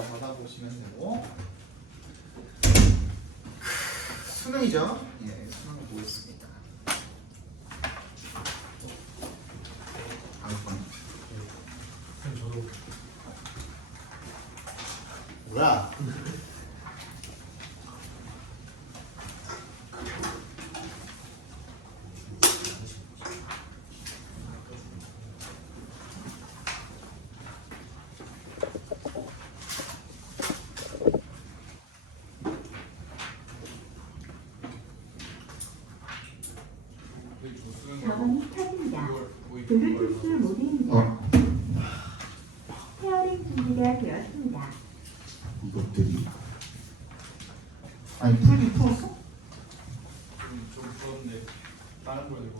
받아보시면 되고 수능이죠? 예, 수능을 보겠습니다. 저도 뭐야? 자원이 켜집니다. 블루투스 모드입니다. 페어링 준비가 되었습니다. 이것들이 아니 풀기 풀었어? 좀 부었는데 다른 걸 들고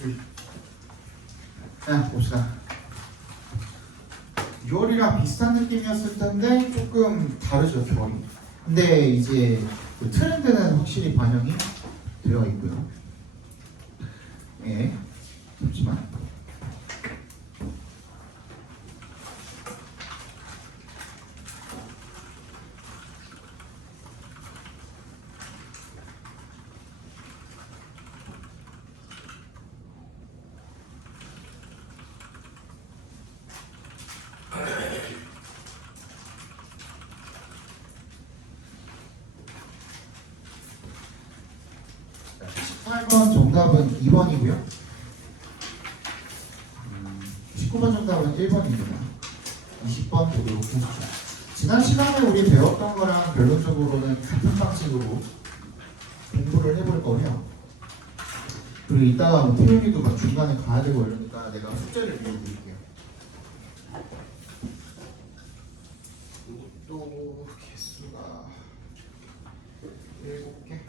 왔어요. 자 봅시다. 6월이랑 비슷한 느낌이었을 텐데 조금 다르죠 결이. 근데 이제 그 트렌드는 확실히 반영이 되어 있고요. 예, 잠시만. 자, 18번 정답은 2번이고요. 19번 정답은 1번입니다. 20번 보도록 하시죠. 지난 시간에 우리 배웠던 거랑 결론적으로는 같은 방식으로 공부를 해볼 거고요. 그리고 이따가 뭐 태윤이도 막 중간에 가야 되고 이러니까 내가 숙제를 미뤄드릴게요. 이것도 개수가 7개.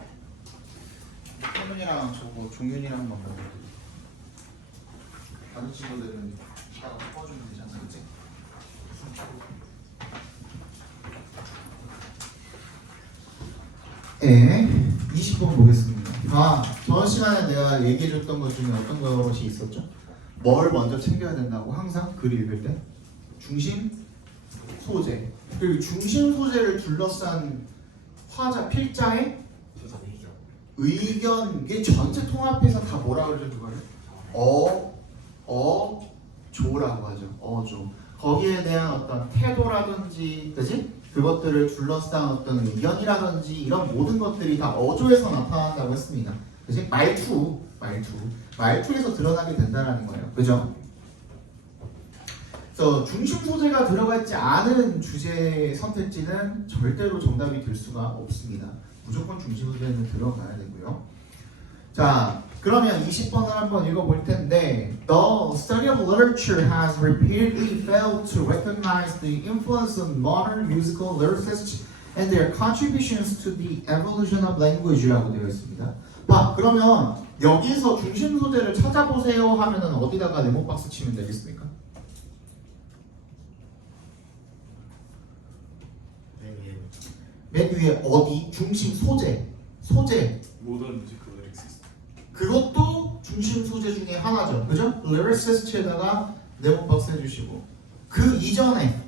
태윤이랑 저거 종윤이랑만 먹어요. 다른 친구들은 이따가 퍼주면 되잖아, 그치? 예, 20번 보겠습니다. 저번 시간에 내가 얘기해줬던 것 중에 어떤 것이 있었죠? 뭘 먼저 챙겨야 된다고 항상 글 읽을 때? 중심, 소재. 그리고 중심 소재를 둘러싼 화자, 필자의 의견, 이게 전체 통합해서 다 뭐라 그러죠, 그거를? 조라고 하죠. 어조. 거기에 대한 어떤 태도라든지, 그지? 그것들을 둘러싼 어떤 의견이라든지 이런 모든 것들이 다 어조에서 나타난다고 했습니다. 그지? 말투에서 드러나게 된다는 거예요. 그죠? 그래서 중심 소재가 들어가 있지 않은 주제 선택지는 절대로 정답이 될 수가 없습니다. 무조건 중심 소재는 들어가야 되고요. 자, 그러면 20번을 한번 읽어볼 텐데 The study of literature has repeatedly failed to recognize the influence of modern musical lyricists and their contributions to the evolution of language라고 되어 있습니다. 봐, 그러면 여기서 중심 소재를 찾아보세요 하면은 어디다가 네모 박스 치면 되겠습니까? 맨 위에 어디? 중심 소재. 모던 뮤지컬 리릭스. 그것도 중심 소재 중에 하나죠. 그죠? lyricist에다가 네모 박스 해주시고 그 이전에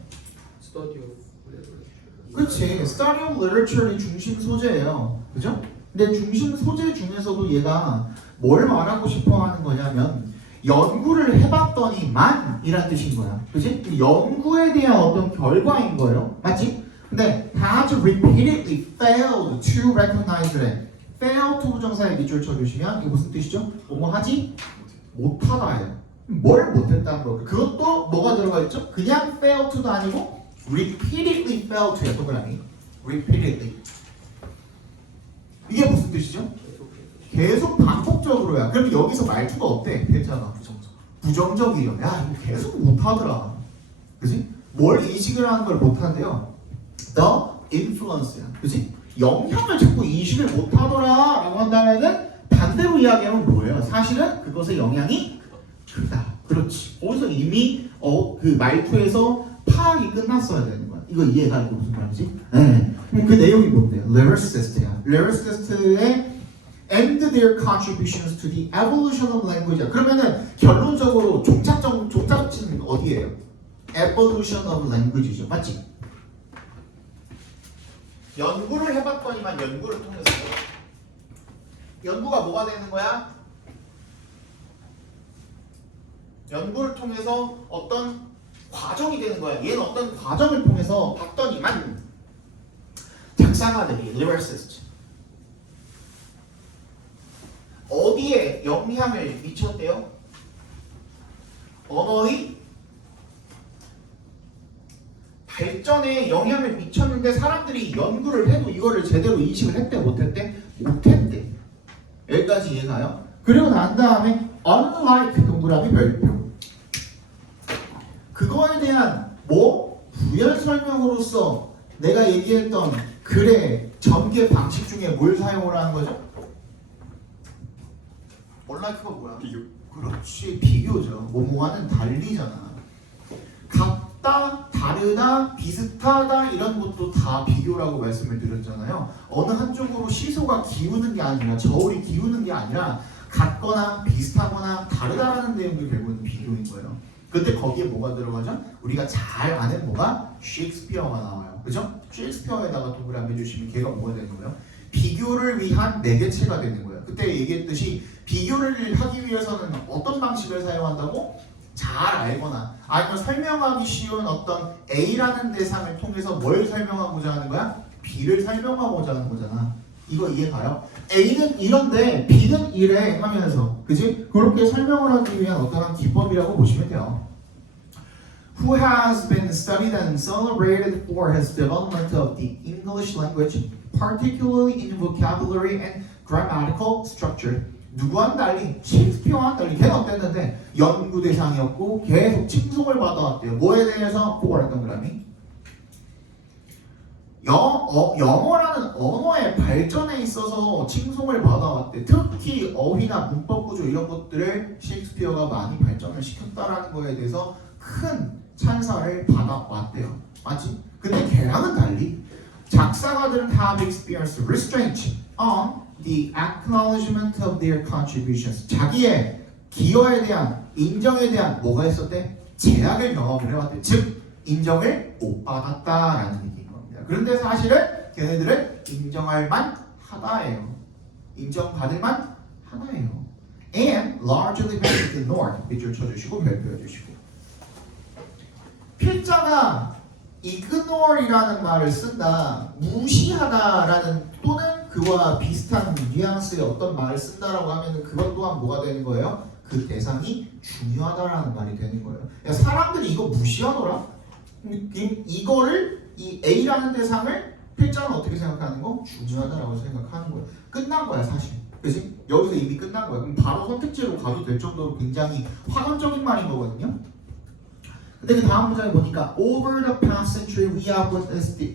그치, study of literature이 중심 소재예요. 그죠? 근데 중심 소재 중에서도 얘가 뭘 말하고 싶어 하는 거냐면 연구를 해봤더니만 이란 뜻인 거야. 그치? 그 연구에 대한 어떤 결과인 거예요. 맞지? 근데 has repeatedly failed to recognize it. fail to 부정사에 밑줄 쳐주시면 이게 무슨 뜻이죠? 뭐뭐 하지? 못하다예요. 뭘 못했다는 거. 그것도 뭐가 들어가 있죠? 그냥 fail to도 아니고 repeatedly fail to예요. 동그라미. repeatedly. 이게 무슨 뜻이죠? 계속 반복적으로야. 그럼 여기서 말투가 어때? 괜찮아. 부정적이요. 야 이거 계속 못하더라. 그지? 뭘 인식을 하는 걸 못한대요. The influence야. 그지? 영향을 자꾸 인식을 못하더라 라고 한다면은 반대로 이야기하면 뭐예요? 사실은 그것의 영향이 크다. 그렇지. 거기서 이미 그 말투에서 파악이 끝났어야 되는 거야. 이거 이해가 이거 무슨 말이지? 네. 그 내용이 뭔데요? lyricist야. lyricist의 and their contributions to the evolution of language. 그러면은 결론적으로 종착지는 어디예요? evolution of language죠. 맞지? 연구를 해봤더니만 연구를 통해서 연구가 뭐가 되는 거야? 연구를 통해서 어떤 과정이 되는 거야. 얘는 어떤 과정을 통해서 봤더니만 작사가들이 lyricist 어디에 영향을 미쳤대요? 언어의 발전에 영향을 미쳤는데 사람들이 연구를 해도 이거를 제대로 인식을 했대 못했대? 못했대. 여기까지 이해가요? 그리고 난 다음에 unlike 동그라미 별표 그거에 대한 뭐 부연 설명으로서 내가 얘기했던 글의 전개 방식 중에 뭘 사용을 하는 거죠? unlike가 뭐야? 비교. 그렇지, 비교죠. 뭐뭐와는 달리잖아. 같다, 다르다, 비슷하다 이런 것도 다 비교라고 말씀을 드렸잖아요. 어느 한쪽으로 시소가 기우는 게 아니라 저울이 기우는 게 아니라 같거나 비슷하거나 다르다라는 내용도 결국은 비교인 거예요. 그때 거기에 뭐가 들어가죠? 우리가 잘 아는 뭐가? 셰익스피어가 나와요. 그죠? 셰익스피어에다가 동그라미 해주시면 걔가 뭐가 되는 거예요? 비교를 위한 매개체가 되는 거예요. 그때 얘기했듯이 비교를 하기 위해서는 어떤 방식을 사용한다고? 잘 알거나 아니면 설명하기 쉬운 어떤 A라는 대상을 통해서 뭘 설명하고자 하는 거야? B를 설명하고자 하는 거잖아. 이거 이해가요? A는 이런데 B는 이래 하면서 그지? 그렇게 설명을 하기 위한 어떠한 기법이라고 보시면 돼요. Who has been studied and celebrated for his development of the English language, particularly in vocabulary and grammatical structure. 누구와는 달리 셰익스피어와는 달리 걔는 어땠는데 연구 대상이었고 계속 칭송을 받아왔대요. 뭐에 대해서? for 동그라미 영어라는 언어의 발전에 있어서 칭송을 받아왔대. 특히 어휘나 문법 구조 이런 것들을 셰익스피어가 많이 발전을 시켰다라는 거에 대해서 큰 찬사를 받아왔대요. 맞지? 근데 걔랑은 달리 작사가들은 have experienced restraint on the acknowledgement of their contributions. 자기의 기여에 대한 인정에 대한 뭐가 있었대? 제약을 경험을 해왔대. 즉 인정을 못 받았다라는 얘기인 겁니다. 그런데 사실은 걔네들은 인정할 만하다예요. 인정받을 만하다예요. And largely been ignored. 밑줄 쳐주시고 별표해주시고. 필자가 ignore이라는 말을 쓴다, 무시하다라는 또는 그와 비슷한 뉘앙스의 어떤 말을 쓴다라고 하면 그것 또한 뭐가 되는 거예요? 그 대상이 중요하다라는 말이 되는 거예요. 야, 사람들이 이거 무시하더라? 이거를 이 A라는 대상을 필자는 어떻게 생각하는 거? 중요하다라고 생각하는 거예요. 끝난 거야 사실. 그치? 여기서 이미 끝난 거야. 그럼 바로 선택지로 가도 될 정도로 굉장히 확언적인 말인 거거든요. 근데 그 다음 문장에 보니까 Over the past century we have witnessed the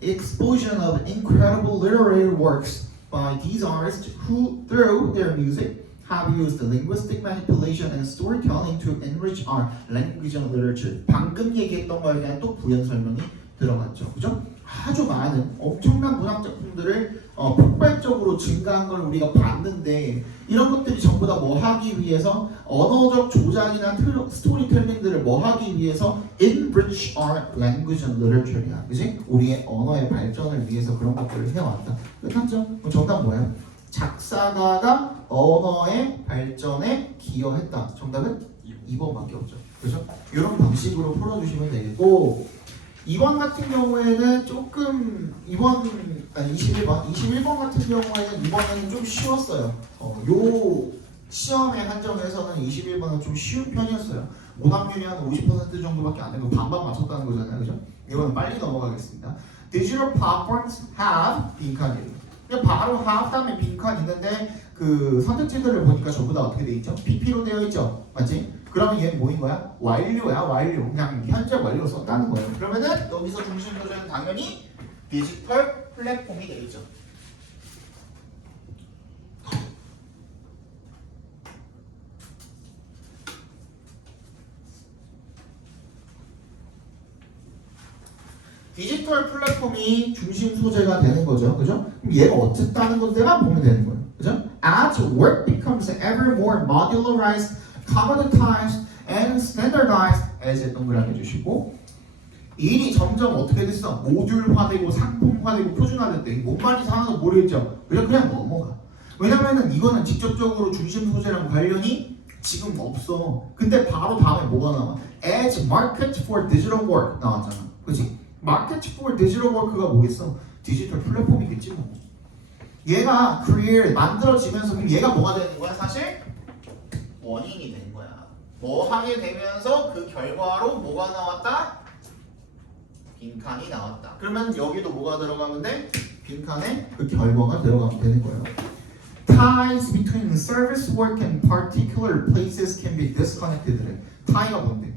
explosion of incredible literary works by these artists who, through their music, have used linguistic manipulation and storytelling to enrich our language and literature. 방금 얘기했던 거에 대한 또 부연 설명이 들어갔죠. 그죠? 아주 많은 엄청난 문학 작품들을 폭발적으로 증가한 걸 우리가 봤는데 이런 것들이 전부 다 뭐 하기 위해서 언어적 조작이나 스토리텔링들을 뭐 하기 위해서 enrich our language and literature야. 그지? 우리의 언어의 발전을 위해서 그런 것들을 해왔다. 끝났죠? 그럼 정답 뭐예요? 작사가가 언어의 발전에 기여했다. 정답은 2번밖에 없죠. 그죠? 이런 방식으로 풀어주시면 되겠고 2번 같은 경우에는 조금 21번 같은 경우에는 이번에는 좀 쉬웠어요. 요 시험의 한정에서는 21번은 좀 쉬운 편이었어요. 오답률이 한 50% 정도밖에 안 되고 반반 맞췄다는 거잖아요. 그죠? 이거는 빨리 넘어가겠습니다. Digital platforms have 빈칸이에요. 바로 have 다음에 빈칸 있는데 그 선택지들을 보니까 전부 다 어떻게 돼 있죠? PP로 되어 있죠? 맞지? 그러면 얘는 뭐인 거야? 완료야, 완료. 그냥 현재 완료 썼다는 거예요. 그러면은 여기서 중심 소재는 당연히 디지털 플랫폼이 되겠죠. 디지털 플랫폼이 중심 소재가 되는 거죠. 그죠? 그럼 얘가 어쨌다는 것들만 보면 되는 거예요. 그죠? As work becomes ever more modularized, commoditized, and standardized as 동그라미 해주시고 일이 점점 어떻게 됐어? 모듈화되고 상품화되고 표준화됐대. 뭔 말인지 하나도 모르겠죠? 그냥 넘어가. 왜냐면은 이거는 직접적으로 중심 소재랑 관련이 지금 없어. 근데 바로 다음에 뭐가 나와? As market for digital work 나왔잖아. 그치? Market for digital work가 뭐겠어? 디지털 플랫폼이겠지 뭐. 얘가 create 만들어지면서 그럼 얘가 뭐가 되는 거야? 사실 원인이 되는 거야. 뭐 하게 되면서 그 결과로 뭐가 나왔다? 빈칸이 나왔다. 그러면 여기도 뭐가 들어가면 돼? 빈칸에 그 결과가 들어가면 되는 거예요. Ties between service work and particular places can be disconnected. tie가 뭔데?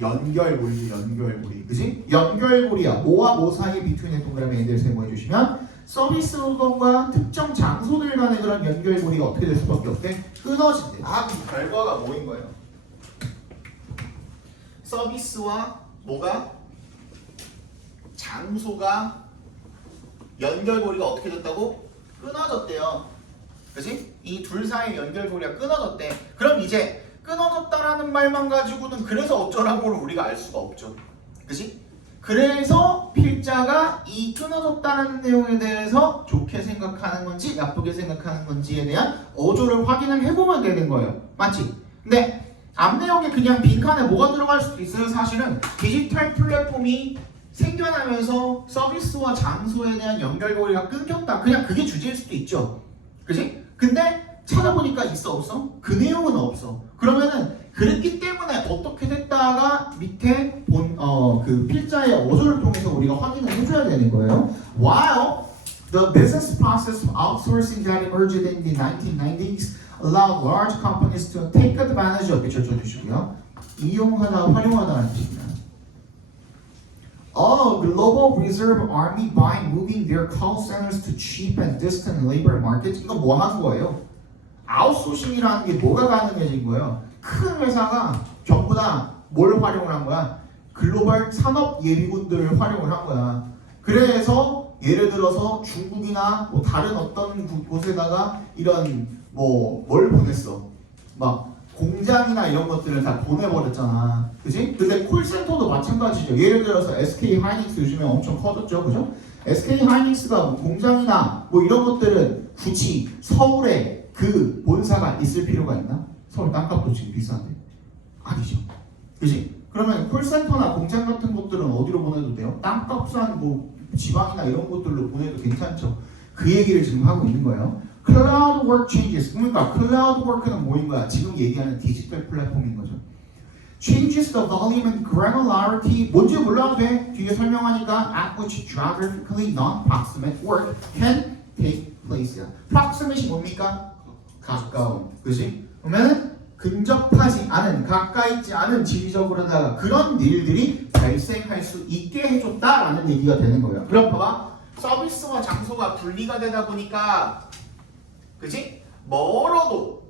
연결고리, 연결고리, 그지? 연결고리야. 뭐와 뭐 사이 between의 동그라미 N들 세모해 주시면 서비스 노동과 특정 장소들 간의 그런 연결고리가 어떻게 될 수밖에 없대? 끊어진대. 아, 그 결과가 뭐인 거예요? 서비스와 뭐가? 장소가 연결고리가 어떻게 됐다고? 끊어졌대요. 그치? 이 둘 사이의 연결고리가 끊어졌대. 그럼 이제 끊어졌다라는 말만 가지고는 그래서 어쩌라고를 우리가 알 수가 없죠. 그치? 그래서 필자가 이 끊어졌다는 내용에 대해서 좋게 생각하는 건지 나쁘게 생각하는 건지에 대한 어조를 확인을 해보면 되는 거예요. 맞지? 근데 앞 내용에 그냥 빈칸에 뭐가 들어갈 수도 있어요. 사실은 디지털 플랫폼이 생겨나면서 서비스와 장소에 대한 연결고리가 끊겼다. 그냥 그게 주제일 수도 있죠. 그치? 근데 찾아보니까 있어 없어? 그 내용은 없어. 그러면은 그랬기 때문에 어떻게 됐다가 밑에 그 필자의 어조를 통해서 우리가 확인을 해줘야 되는 거예요. While the business process of outsourcing that emerged in the 1990s allowed large companies to take advantage of 주시고요. 이용하다, 활용하다는 뜻입니다. A global reserve army by moving their call centers to cheap and distant labor markets. 이거 뭐 하는 거예요? 아웃소싱이라는 게 뭐가 가능해진 거예요? 큰 회사가 전부 다 뭘 활용을 한 거야? 글로벌 산업 예비군들을 활용을 한 거야. 그래서 예를 들어서 중국이나 뭐 다른 어떤 곳에다가 이런 뭘 보냈어? 막 공장이나 이런 것들을 다 보내버렸잖아. 그지? 근데 콜센터도 마찬가지죠. 예를 들어서 SK 하이닉스 요즘에 엄청 커졌죠. 그죠? SK 하이닉스가 공장이나 뭐 이런 것들은 굳이 서울에 그 본사가 있을 필요가 있나? 서울 땅값도 지금 비싼데. 아니죠. 그지? 그러면 콜센터나 공장 같은 것들은 어디로 보내도 돼요? 땅값 싼 뭐 지방이나 이런 곳들로 보내도 괜찮죠. 그 얘기를 지금 하고 있는 거예요. Cloud work changes. 그러니까 cloud work는 뭐인 거야? 지금 얘기하는 디지털 플랫폼인 거죠. Changes the volume and granularity. 뭔지 몰라도 돼. 뒤에 설명하니까 at which geographically non-proximate work can take place. proximate이 뭡니까? 가까운. 그지? 그러면 근접하지 않은, 가까이 있지 않은 지리적으로다가 그런 일들이 발생할 수 있게 해줬다라는 얘기가 되는 거예요. 그럼 봐봐. 서비스와 장소가 분리가 되다 보니까 그치? 멀어도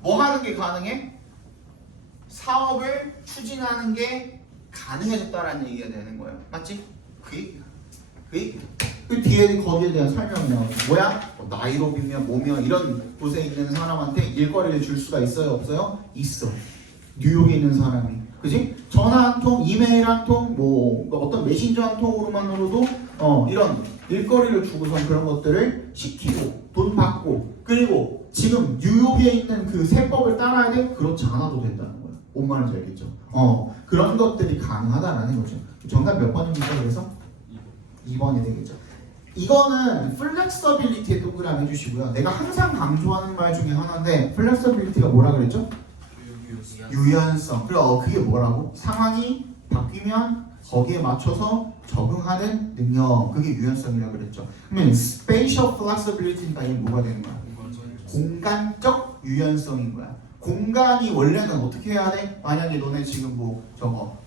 뭐 하는 게 가능해? 사업을 추진하는 게 가능해졌다라는 얘기가 되는 거예요. 맞지? 그 얘기야. 그 얘기야. 그 뒤에 거기에 대한 설명이 나오죠. 뭐야? 나이로비며 뭐며 이런 곳에 있는 사람한테 일거리를 줄 수가 있어요? 없어요? 있어. 뉴욕에 있는 사람이. 그지? 전화 한 통, 이메일 한 통, 뭐 어떤 메신저 한 통으로만으로도 이런 일거리를 주고선 그런 것들을 시키고 돈 받고 그리고 지금 뉴욕에 있는 그 세법을 따라야 돼? 그렇지 않아도 된다는 거야. 뭔 말인지 알겠죠? 그런 것들이 가능하다라는 거죠. 정답 몇 번입니까? 그래서 2번이 되겠죠. 이거는 플렉서빌리티에 동그라미 해주시고요. 내가 항상 강조하는 말 중에 하나인데 플렉서빌리티가 뭐라 그랬죠? 유연성. 그래, 그게 뭐라고? 상황이 바뀌면 거기에 맞춰서 적응하는 능력. 그게 유연성이라고 그랬죠. 그러면 spatial flexibility니까 이게 뭐가 되는 거야? 공간적 유연성인 거야. 공간이 원래는 어떻게 해야 돼? 만약에 너네 지금 뭐 저거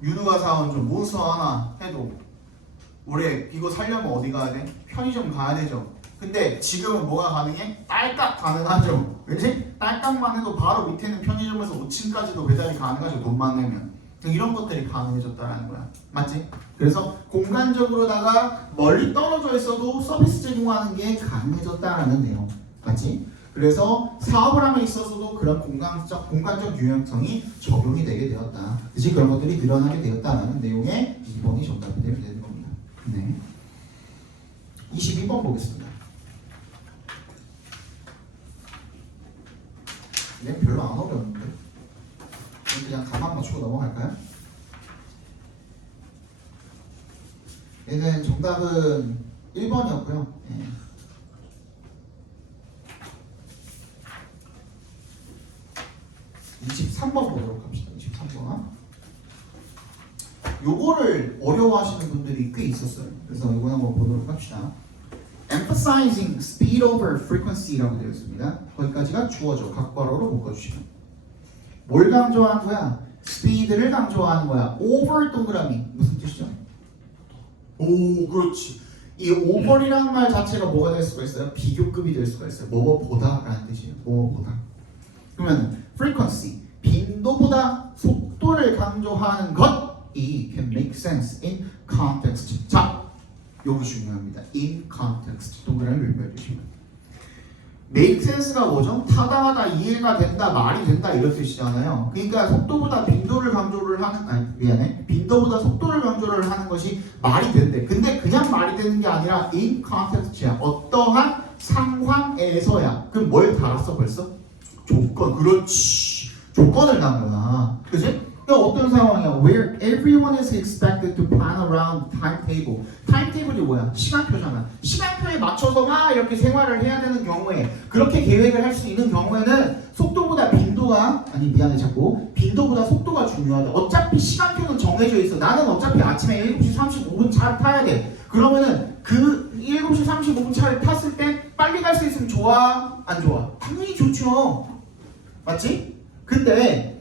윤우가 사온 좀 몬스터 하나 해도 우리 이거 살려면 어디 가야 돼? 편의점 가야 되죠. 근데 지금은 뭐가 가능해? 딸깍 가능하죠. 그렇지? 딸깍만 해도 바로 밑에는 편의점에서 5층까지도 배달이 가능하죠. 돈만 내면. 이런 것들이 가능해졌다라는 거야. 맞지? 그래서 공간적으로다가 멀리 떨어져 있어도 서비스 제공하는 게 가능해졌다라는 내용. 맞지? 그래서 사업을 함에 있어서도 그런 공간적 유연성이 적용이 되게 되었다. 그치? 그런 것들이 늘어나게 되었다라는 내용의 2번이 정답이 되면 되는 겁니다. 네. 22번 보겠습니다. 얘는 별로 안 어려운데 그냥 가만 맞추고 넘어갈까요? 얘는 정답은 1번이었고요. 예. 네. 23번 보도록 합시다. 23번. 요거를 어려워하시는 분들이 꽤 있었어요. 그래서 이거 한번 보도록 합시다. Emphasizing speed over frequency라고 되어 있습니다. 거기까지가 주어져. 각괄호로 묶어주시면. 뭘 강조하는 거야? 스피드를 강조하는 거야. over 동그라미 무슨 뜻이죠? 오, 그렇지. 이 over이라는 말 자체가 뭐가 될 수가 있어요? 비교급이 될 수가 있어요. 뭐뭐보다라는 뜻이에요. 뭐뭐보다. 그러면 frequency 빈도보다 속도를 강조하는 것이 can make sense in context. 자, 요거 중요합니다. in context 동그라미 외워야 되시면. make sense가 뭐죠? 타당하다, 이해가 된다, 말이 된다 이런 뜻이잖아요. 그러니까 속도보다 빈도를 강조를 하는 빈도보다 속도를 강조를 하는 것이 말이 된대. 근데 그냥 말이 되는 게 아니라 in context야. 어떠한 상황에서야. 그럼 뭘 달았어 벌써? 조건. 그렇지. 조건을 단 거야. 그치? 어떤 상황이야? Where everyone is expected to plan around timetable. timetabl이 뭐야? 시간표잖아. 시간표에 맞춰서 막 이렇게 생활을 해야 되는 경우에 그렇게 계획을 할 수 있는 경우에는 속도보다 빈도가 빈도보다 속도가 중요하다. 어차피 시간표는 정해져 있어. 나는 어차피 아침에 7시 35분 차를 타야 돼. 그러면은 그 7시 35분 차를 탔을 때 빨리 갈 수 있으면 좋아? 안 좋아? 당연히 좋죠. 맞지? 근데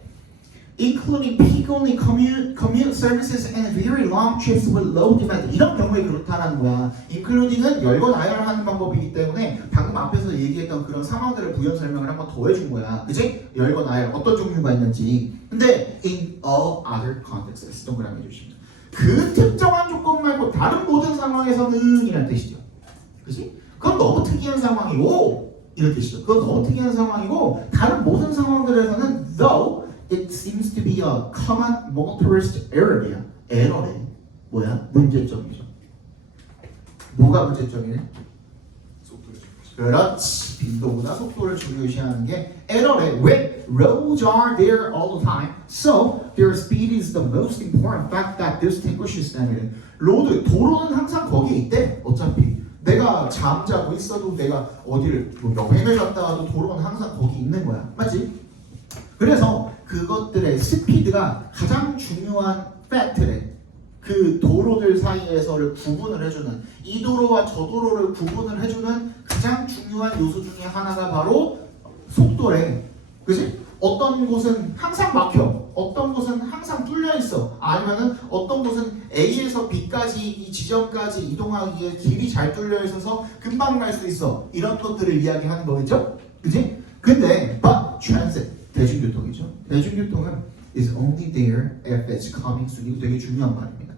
including peak-only commute services and very long trips with low demand. 이런 경우에 그렇다라는 거야. including은 열고 나열하는 방법이기 때문에 방금 앞에서 얘기했던 그런 상황들을 부연 설명을 한번 더 해준 거야. 그치? 열고 나열 어떤 종류가 있는지. 근데 in all other contexts 동그라미 해주시면 그 특정한 조건 말고 다른 모든 상황에서는 이란 뜻이죠. 그치? 그건 너무 특이한 상황이고 이런 뜻이죠. 그건 너무 특이한 상황이고 다른 모든 상황들에서는 though it seems to be a common motorist error이야. 에러래. 뭐야? 문제점이죠. 뭐가 문제점이래? 속도를 그렇지. 빈도보다 속도를 중요시하는 게 에러래. 왜? Roads are there all the time, so their speed is the most important fact that distinguishes them. 도로는 항상 거기에 있대. 어차피 내가 잠자고 있어도 내가 어디를 여행을 갔다 와도 도로는 항상 거기 있는 거야. 맞지? 그래서 그것들의 스피드가 가장 중요한 팩트래. 그 도로들 사이에서를 구분을 해주는 이 도로와 저 도로를 구분을 해주는 가장 중요한 요소 중에 하나가 바로 속도래. 그치? 어떤 곳은 항상 막혀. 어떤 곳은 항상 뚫려 있어. 아니면은 어떤 곳은 A에서 B까지 이 지점까지 이동하기에 길이 잘 뚫려 있어서 금방 갈 수 있어. 이런 것들을 이야기하는 거겠죠? 그치? 근데 but transit 대중교통이죠. 대중교통은 is only there if it's coming soon. 이거 되게 중요한 말입니다.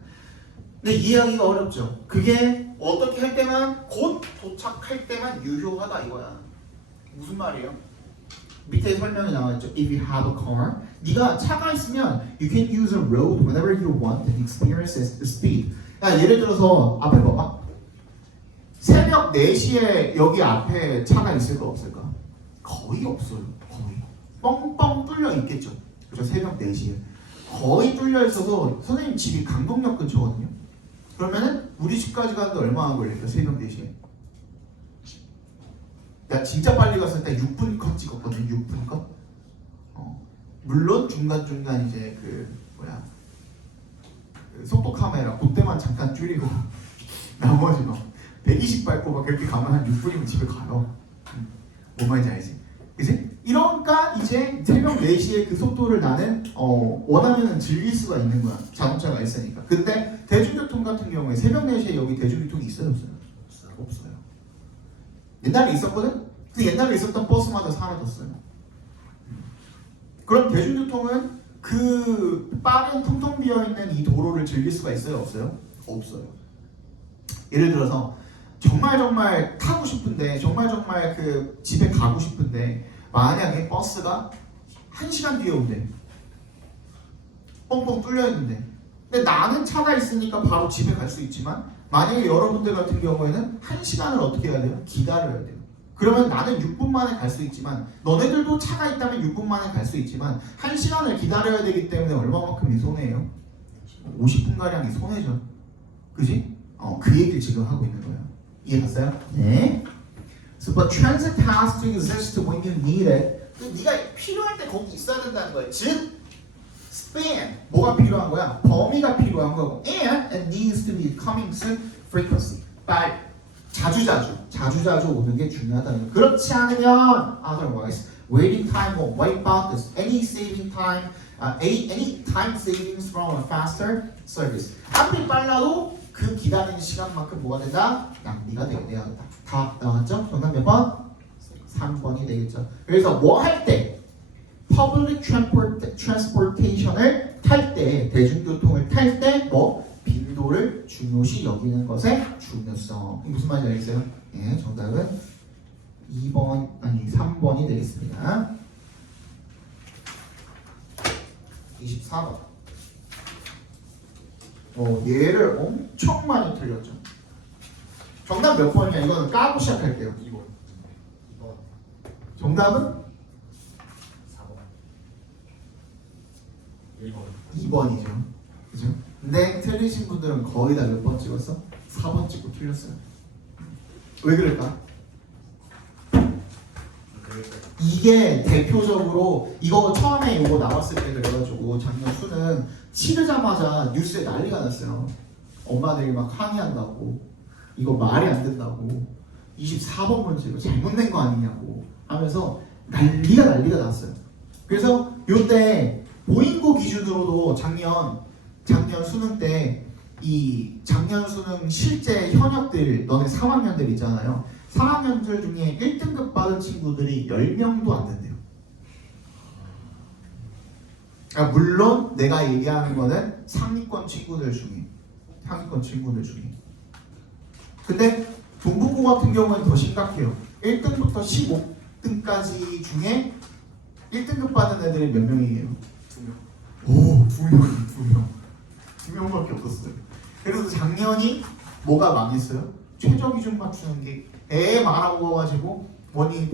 근데 이해하기가 어렵죠. 그게 어떻게 할 때만 곧 도착할 때만 유효하다 이거야. 무슨 말이에요? 밑에 설명이 나와있죠. If you have a car, 네가 차가 있으면 you can use a road whenever you want and experience the speed. 야, 예를 들어서 앞에 봐봐. 새벽 4시에 여기 앞에 차가 있을까 없을까? 거의 없어요. 거의. 뻥뻥 뚫려 있겠죠. 그죠? 새벽 4시에. 거의 뚫려 있어서 선생님 집이 강동역 근처거든요. 그러면은 우리 집까지 가는데 얼마나 걸릴까? 새벽 4시에. 나 진짜 빨리 갔을 때 6분 컷 찍었거든. 6분 컷. 물론 중간중간 이제 그 속도 카메라 그때만 잠깐 줄이고 나머지 막 120 밟고 막 그렇게 가면 한 6분이면 집에 가요. 뭔 말인지 알지? 그치? 이러니까 이제 새벽 4시에 그 속도를 나는 원하면 즐길 수가 있는 거야. 자동차가 있으니까. 근데 대중교통 같은 경우에 새벽 4시에 여기 대중교통이 있어요? 없어요? 없어요. 옛날에 있었거든? 그 옛날에 있었던 버스마다 사라졌어요. 그럼 대중교통은 그 빠른 텅텅 비어있는 이 도로를 즐길 수가 있어요? 없어요? 없어요. 예를 들어서 정말 타고 싶은데 정말 그 집에 가고 싶은데 만약에 버스가 1시간 뒤에 온대. 뻥뻥 뚫려 있는데. 근데 나는 차가 있으니까 바로 집에 갈 수 있지만 만약에 여러분들 같은 경우에는 1시간을 어떻게 해야 돼요? 기다려야 돼요. 그러면 나는 6분 만에 갈 수 있지만 너네들도 차가 있다면 6분 만에 갈 수 있지만 1시간을 기다려야 되기 때문에 얼마만큼이 손해예요? 50분가량이 손해죠. 그지? 그 얘기를 지금 하고 있는 거예요. 이해갔어요? 네. So but transit has to exist when you need it. 네가 필요할 때 거기 있어야 된다는 거예요. 즉 span 뭐가 필요한 거야? 범위가 필요한 거고 and it needs to be coming soon frequency. 빨리 자주자주 오는 게 중요하다는 거예요. 그렇지 않으면 otherwise waiting time will wipe out this any saving time any time savings from a faster service. 아무리 빨라도 그 기다리는 시간만큼 뭐가 된다? 낭비가 되어야 한다. 다 나왔죠? 정답 몇 번? 3번이 되겠죠. 그래서 뭐 할 때? public transportation을 탈 때, 대중교통을 탈 때 뭐? 빈도를 중요시 여기는 것의 중요성. 무슨 말인지 알겠어요? 예, 정답은 2번, 아니 3번이 되겠습니다. 24번. 얘를 엄청 많이 틀렸죠. 정답 몇 번이야? 이거는 까고 시작할게요. 2번. 정답은 4번. 1번. 2번이죠. 그죠? 근데 틀리신 분들은 거의 다 몇 번 찍었어? 4번 찍고 틀렸어요. 왜 그럴까? 이게 대표적으로 이거 처음에 이거 나왔을 때 그래가지고 작년 수능 치르자마자 뉴스에 난리가 났어요. 엄마들이 막 항의한다고 이거 말이 안 된다고 24번 문제로 잘못 낸 거 아니냐고 하면서 난리가 났어요. 그래서 요때 보인고 기준으로도 작년 수능 때 이 작년 수능 실제 현역들 너네 3학년들 있잖아요. 4학년들 중에 1등급 받은 친구들이 10명도 안 된대요. 물론 내가 얘기하는 거는 상위권 친구들 중에 근데 동부고 같은 경우는 더 심각해요. 1등부터 15등까지 중에 1등급 받은 애들이 몇 명이에요? 2명. 오, 2명밖에 없었어요. 그래서 작년이 뭐가 망했어요? 최저 기준 맞추는 게 많아고 가지고 원래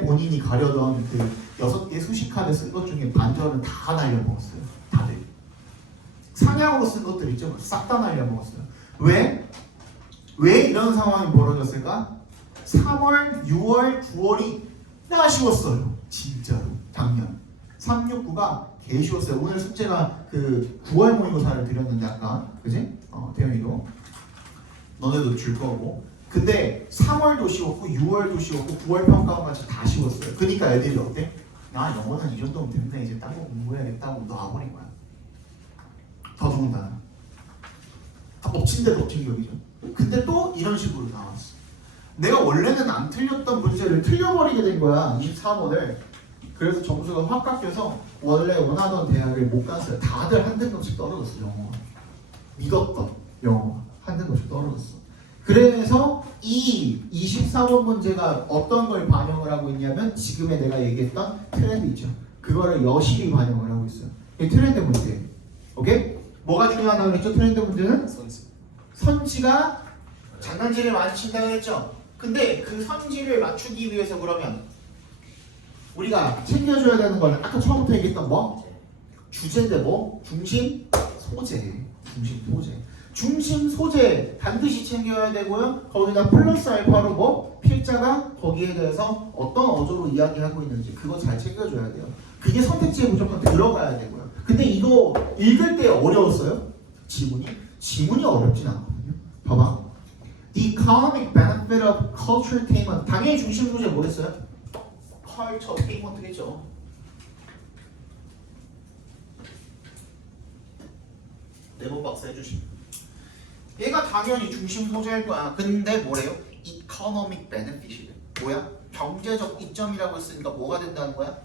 본인이 가려던 그 6개 수시 카드 쓴 것 중에 반절은 다 날려먹었어요. 다들 상향으로 쓴 것들 있죠? 싹 다 날려먹었어요. 왜 이런 상황이 벌어졌을까? 3월, 6월, 9월이 아쉬웠어요. 진짜로 작년 369가 개 쉬웠어요. 오늘 숙제가 그 9월 모의고사를 드렸는데 아까 그지? 태영이도 너네도 줄 거고. 근데 3월도 쉬웠고 6월도 쉬웠고 9월 평가원 같이 다 쉬웠어요. 그러니까 애들이 어때? 나 영어는 이 정도면 됐네. 이제 딴 거 공부해야겠다고 놔버린 거야. 더더군다나 다 엎친 데 덮친 격이죠. 근데 또 이런 식으로 나왔어. 내가 원래는 안 틀렸던 문제를 틀려버리게 된 거야. 24번을. 그래서 점수가 확 깎여서 원래 원하던 대학을 못 갔어요. 다들 한 등급씩 떨어졌어. 영어가. 믿었던 영어가 한 등급씩 떨어졌어. 그래서 이 24번 문제가 어떤 걸 반영을 하고 있냐면 지금의 내가 얘기했던 트렌드 있죠. 그거를 여실히 반영을 하고 있어요. 이 트렌드 문제예요. 오케이? 뭐가 중요하다고 그랬죠? 트렌드 문제는? 선지가 장난질을 많이 친다고 했죠. 근데 그 선지를 맞추기 위해서 그러면 우리가 챙겨줘야 되는 건 아까 처음부터 얘기했던 뭐? 주제인데 뭐? 중심 소재. 중심 소재 반드시 챙겨야 되고요. 거기다 플러스 알파로 뭐? 필자가 거기에 대해서 어떤 어조로 이야기하고 있는지 그거 잘 챙겨줘야 돼요. 그게 선택지에 무조건 들어가야 되고요. 근데 이거 읽을 때 어려웠어요? 지문이 어렵진 않거든요. 봐봐. The economic benefit of culture attainment. 당연히 중심 소재 뭐겠어요? culture attainment겠죠. 네번 박사 해주시면. 얘가 당연히 중심 소재일 거야. 근데 뭐래요? economic benefit이래. 뭐야? 경제적 이점이라고 했으니까 뭐가 된다는 거야?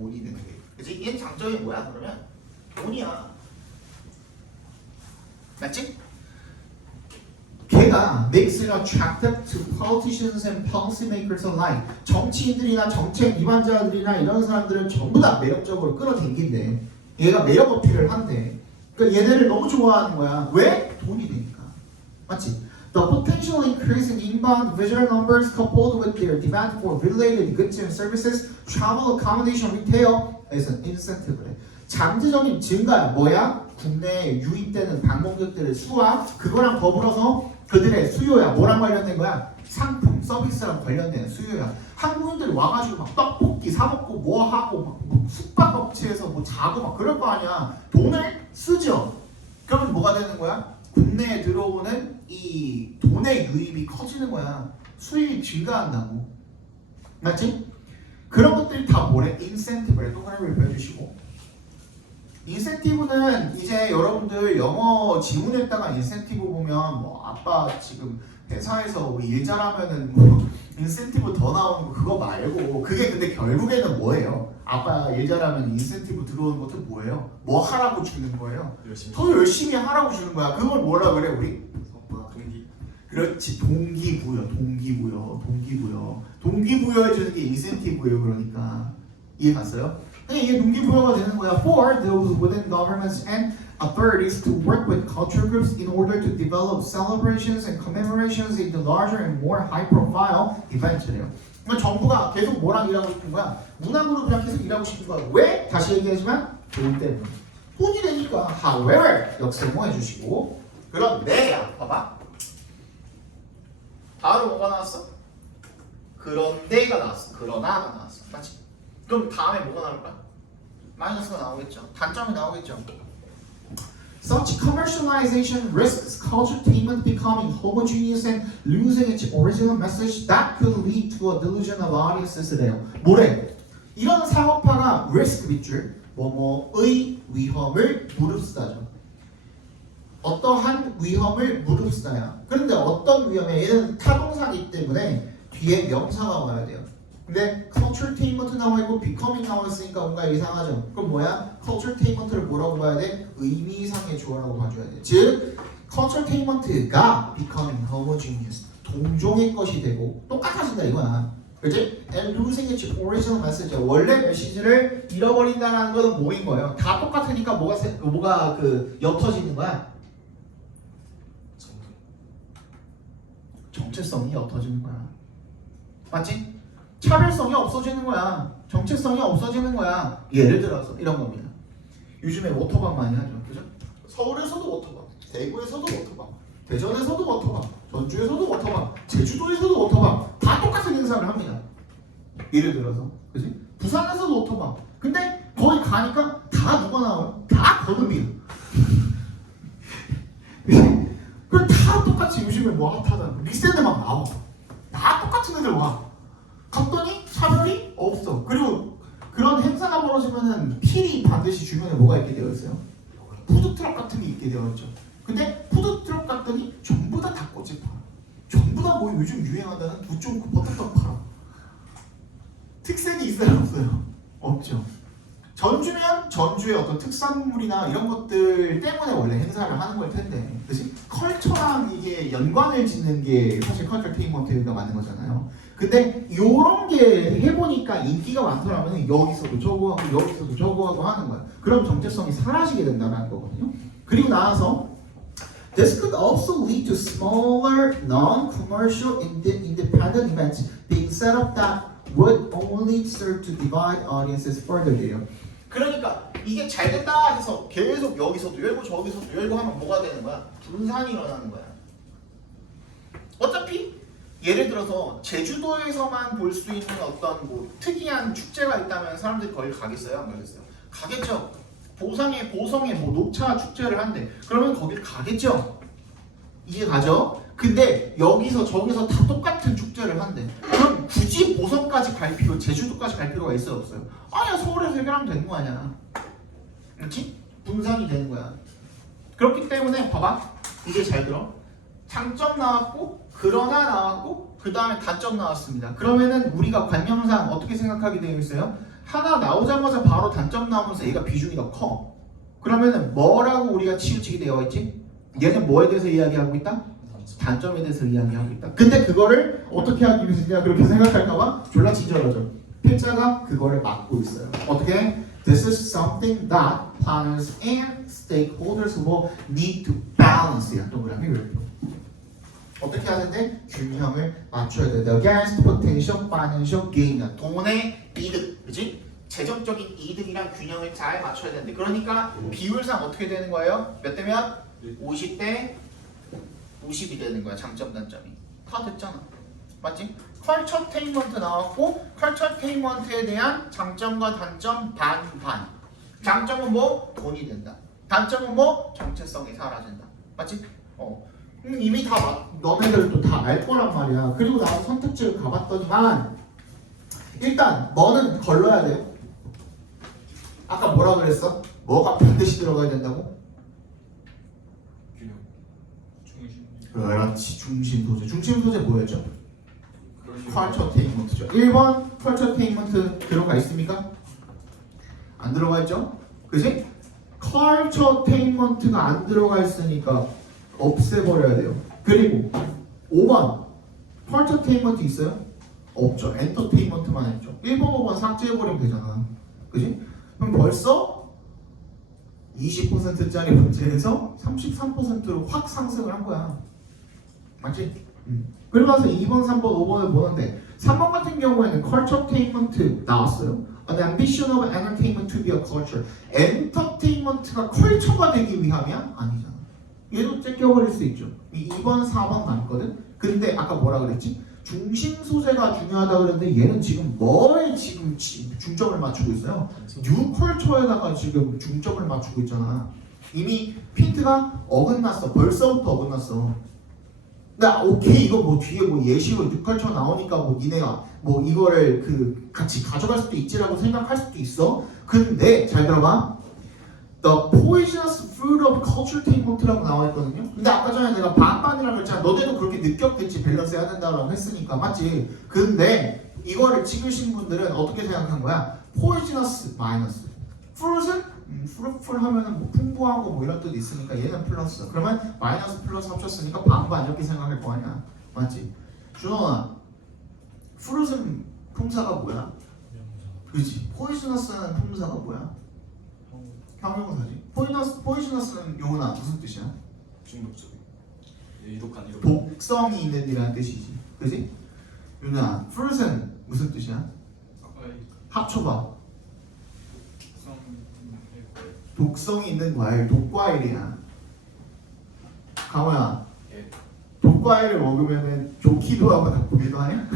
돈이 되는 게. 그치? 얘 장점이 뭐야 그러면? 돈이야. 맞지? 걔가 makes it attractive to politicians and policymakers alike. 정치인들이나 정책 위반자들이나 이런 사람들을 전부 다 매력적으로 끌어당긴대. 얘가 매력 어필을 한대. 그러니까 얘네를 너무 좋아하는 거야. 왜? 돈이 되니까. 맞지? The potential increase in inbound visitor numbers coupled with their demand for related goods and services, travel, accommodation, retail is an incentive래. 잠재적인 증가야. 뭐야? 국내에 유입되는 방문객들의 수와 그거랑 더불어서 그들의 수요야. 뭐랑 관련된 거야? 상품, 서비스랑 관련된 수요야. 한국인들이 와가지고 막 떡볶이 사 먹고 뭐 하고 막 숙박업체에서 뭐 자고 막 그럴 거 아니야. 돈을 쓰죠. 그러면 뭐가 되는 거야? 국내에 들어오는 이 돈의 유입이 커지는 거야. 수입이 증가한다고. 맞지? 그런 것들이 다 뭐래? 인센티브래. 동그라미를 보여주시고. 인센티브는 이제 여러분들 영어 지문에다가 인센티브 보면 뭐 아빠 지금 회사에서 뭐 일 잘하면은 뭐 인센티브 더 나오는 거 그거 말고 그게 근데 결국에는 뭐예요? 아빠 일 잘하면 인센티브 들어오는 것도 뭐예요? 뭐 하라고 주는 거예요? 열심히. 더 열심히 하라고 주는 거야. 그걸 뭐라 그래 우리? 동기. 그렇지. 동기부여. 동기부여해 주는 게 인센티브예요. 그러니까 이해 갔어요? 이게 동기부여가 되는 거야. For those within governments and authorities to work with culture groups in order to develop celebrations and commemorations in the larger and more high-profile events래요. 그러니까 정부가 계속 뭐랑 일하고 싶은 거야? 문화그룹이랑 계속 일하고 싶은 거야. 왜? 다시 얘기하지만 돈 때문에. 돈이 되니까. However, 역설모 해주시고. 그런데야, 봐봐. 바로 뭐가 나왔어? 그런데가 나왔어. 그러나가 나왔어. 맞지? 그럼 다음에 뭐가 나올 거야? 마이너스가 나오겠죠. 단점이 나오겠죠. Such commercialization risks culturetainment becoming homogeneous and losing its original message that could lead to a delusion of audience스래요. 뭐래? 이런 사업화가 risk 밑줄 뭐뭐의 위험을 무릅쓰다죠. 어떠한 위험을 무릅쓰다야. 그런데 어떤 위험에 얘는 타동사기 때문에 뒤에 명사가 와야 돼요. 근데 culturetainment 나와 있고 becoming 나와 있으니까 뭔가 이상하죠. 그럼 뭐야? culturetainment를 뭐라고 봐야 돼? 의미상의 조화라고 봐줘야 돼. 즉 culturetainment가 becoming homogeneous 동종의 것이 되고 똑같아진다 이거야. 그렇지? And losing its original message 원래 메시지를 잃어버린다는 것은 뭐인 거예요? 다 똑같으니까 뭐가 그 옅어지는 거야? 정체성이 옅어지는 거야. 맞지? 차별성이 없어지는 거야. 정체성이 없어지는 거야. 예를 들어서 이런 겁니다. 요즘에 워터밤 많이 하죠. 그죠? 서울에서도 워터밤, 대구에서도 워터밤, 대전에서도 워터밤, 전주에서도 워터밤, 제주도에서도 워터밤. 다 똑같은 행사를 합니다. 예를 들어서. 그지? 부산에서도 워터밤. 근데 거기 가니까 다 누가 나와요? 다 거듭이야. 그럼 다 똑같이 요즘에 뭐 핫하다. 리셋에 막 나와. 다 똑같은 애들 와. 갔더니 차별이 없어. 그리고 그런 행사가 벌어지면은 필히 반드시 주변에 뭐가 있게 되어 있어요? 푸드트럭 같은 게 있게 되어 있죠. 근데 푸드트럭 갔더니 전부 다 닭꼬치 팔아. 전부 다 뭐 요즘 유행하다는 부쫑코 버터떡 팔아. 특색이 있어요 없어요? 없죠. 전주면 전주의 어떤 특산물이나 이런 것들 때문에 원래 행사를 하는 걸 텐데, 그렇지? 컬처랑 이게 연관을 짓는 게 사실 컬처테인먼트가 맞는 거잖아요. 근데 요런 게 해보니까 인기가 많더라면 여기서도 저거 하고 여기서도 저거 하고 하는 거야. 그럼 정체성이 사라지게 된다는 거거든요. 그리고 나와서 This could also lead to smaller, non-commercial, independent events being set up that would only serve to divide audiences further. 돼요. 그러니까 이게 잘 됐다 해서 계속 여기서도 열고 저기서도 열고 하면 뭐가 되는 거야? 분산이 일어나는 거야. 어차피 예를 들어서 제주도에서만 볼 수 있는 어떤 뭐 특이한 축제가 있다면 사람들이 거기 가겠어요? 안 가겠어요? 가겠죠. 보성에 뭐 녹차 축제를 한대. 그러면 거길 가겠죠. 이해 가죠? 근데 여기서 저기서 다 똑같은 축제를 한대. 그럼 굳이 보성까지 갈 필요, 제주도까지 갈 필요가 있어요 없어요? 아니야, 서울에서 해결하면 되는 거 아니야. 그렇지? 분산이 되는 거야. 그렇기 때문에 봐봐, 이게 잘 들어. 장점 나왔고 그러나 나왔고 그 다음에 단점 나왔습니다. 그러면은 우리가 관념상 어떻게 생각하게 되어 있어요? 하나 나오자마자 바로 단점 나오면서 얘가 비중이 더 커. 그러면은 뭐라고 우리가 치우치게 되어 있지? 얘는 뭐에 대해서 이야기하고 있다? 단점에 대해서 이야기하고 있다. 근데 그거를 어떻게 하기 위해서냐 그렇게 생각할까봐 졸라 친절하죠. 필자가 그거를 막고 있어요. 어떻게? This is something that planners and stakeholders will need to balance. 이 동그라미 이렇게. 어떻게 하는데? 균형을 맞춰야 돼. Against potential financial gain. 돈의 이득, 그렇지? 재정적인 이득이랑 균형을 잘 맞춰야 되는데 그러니까 비율상 어떻게 되는 거예요? 몇 대면? 50대 50이 되는 거야. 장점 단점이 다 됐잖아. 맞지? 컬처테인먼트 나왔고 컬처테인먼트에 대한 장점과 단점 반반. 장점은 뭐? 돈이 된다. 단점은 뭐? 정체성이 사라진다. 맞지? 이미 다 너네들도 다 알 거란 말이야. 그리고 나서 선택지를 가봤더니만 일단 너는 걸러야 돼요. 아까 뭐라 그랬어? 뭐가 반드시 들어가야 된다고? 균형. 중심. 그렇지. 중심 소재. 중심 소재 뭐였죠? 컬처테인먼트죠. 1번 컬처테인먼트 들어가 있습니까? 안 들어가 있죠? 그지? 컬처테인먼트가 안 들어가 있으니까 없애버려야 돼요. 그리고 5번 컬처테인먼트 있어요? 없죠. 엔터테인먼트만 했죠. 1번, 5번 삭제해버리면 되잖아. 그지? 그럼 벌써 20%짜리 문제에서 33%로 확 상승을 한 거야. 맞지? 그리고 나서 2번, 3번, 5번을 보는데 3번 같은 경우에는 컬처테인먼트 나왔어요. An ambition of entertainment to be a culture. 엔터테인먼트가 컬처가 되기 위함이야? 아니잖아. 얘도 째껴버릴 수 있죠. 2번, 4번 남거든. 근데 아까 뭐라 그랬지? 중심 소재가 중요하다 그랬는데 얘는 지금 뭐에 지금 중점을 맞추고 있어요? 뉴 컬처에다가 지금 중점을 맞추고 있잖아. 이미 핀트가 어긋났어. 벌써부터 어긋났어. 나 오케이 이거 뭐 뒤에 뭐 예시로 뉴 컬처 나오니까 뭐 니네가 뭐 이거를 그 같이 가져갈 수도 있지라고 생각할 수도 있어. 근데 잘 들어봐. The poisonous fruit of culturetainment라고 나와 있거든요. 근데 아까 전에 내가 반반이라고 했잖아. 너네도 그렇게 느꼈겠지. 밸런스 해야 된다고 했으니까 맞지? 근데 이거를 찍으신 분들은 어떻게 생각한 거야? poisonous 마이너스. fruit은 fruitful 하면은 뭐 풍부하고 뭐 이런 뜻 있으니까 얘는 플러스. 그러면 마이너스 플러스 합쳤으니까 반반 이렇게 생각할 거 아니야. 맞지? 준호아, fruit은 품사가 뭐야? 그렇지. poisonous는 품사가 뭐야? 형용사지. 포이즈너스는 용은아 무슨 뜻이야? 중독적. 이독한 이독. 독성이 있는 이라는 뜻이지. 그지? 윤아, fruit은 무슨 뜻이야? 합쳐봐. 독성이 있는 과일, 독과일이야. 강호야, 예. 독과일을 먹으면은 좋기도 하고 나쁘기도 하냐?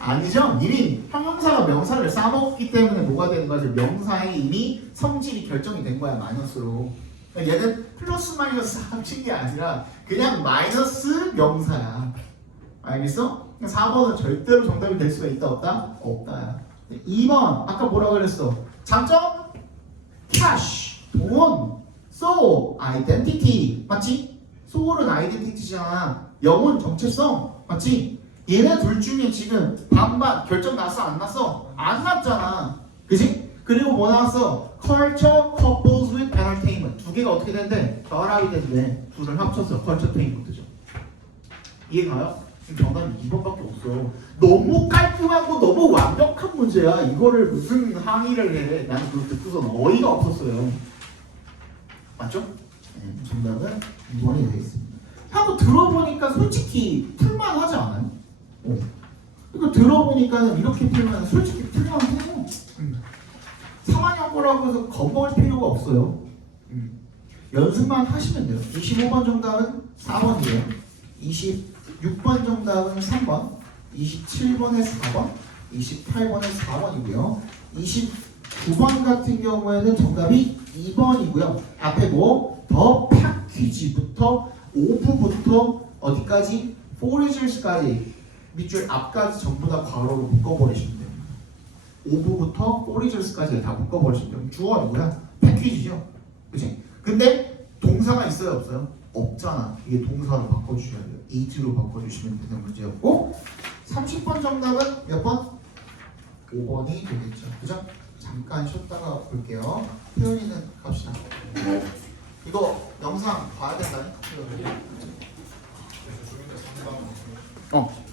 아니죠. 이미 형용사가 명사를 싸먹기 때문에 뭐가 되는 거지? 명사에 이미 성질이 결정이 된 거야. 마이너스로. 얘는 플러스 마이너스 합친 게 아니라 그냥 마이너스 명사야. 알겠어? 4번은 절대로 정답이 될 수가 있다 없다? 없다야. 2번 아까 뭐라 그랬어? 장점? cash 돈. soul identity 맞지? soul은 identity잖아. 영혼 정체성 맞지? 얘네 둘 중에 지금 반반 결정 났어 안 났어? 안 났잖아. 그지? 그리고 뭐 나왔어? culture couples with entertainment. 두 개가 어떻게 된대? 결합이 된대. 둘을 합쳐서 culturetainment죠. 이해가요? 지금 정답이 2번밖에 없어. 너무 깔끔하고 너무 완벽한 문제야. 이거를 무슨 항의를 해. 나는 그걸 듣고서는 어이가 없었어요. 맞죠? 네, 정답은 2번이 되겠습니다. 하고 들어보니까 솔직히 풀만하지 않아요? 이거 들어보니까는 이렇게 풀면 솔직히 풀만해요. 3학년 거라고 해서 겁먹을 필요가 없어요. 연습만 하시면 돼요. 25번 정답은 4번이에요. 26번 정답은 3번, 27번에 4번, 28번에 4번이고요. 29번 같은 경우에는 정답이 2번이고요. 앞에 뭐 더 패키지부터 오브부터 어디까지? 포리즐스까지 밑줄 앞까지 전부 다 괄호로 묶어버리시면 됩니다. 오브부터 포리즐스까지 다 묶어버리시면 돼요. 주어이고요. 패키지죠. 그치? 근데 동사가 있어요 없어요? 없잖아. 이게 동사로 바꿔주셔야 돼요. is로 바꿔주시면 되는 문제였고 30번 정답은 몇 번? 5번이 되겠죠. 그죠? 잠깐 쉬었다가 볼게요. 태연이는 갑시다. 이거 영상 봐야 된다. 그래서 좀 이따 3번 어.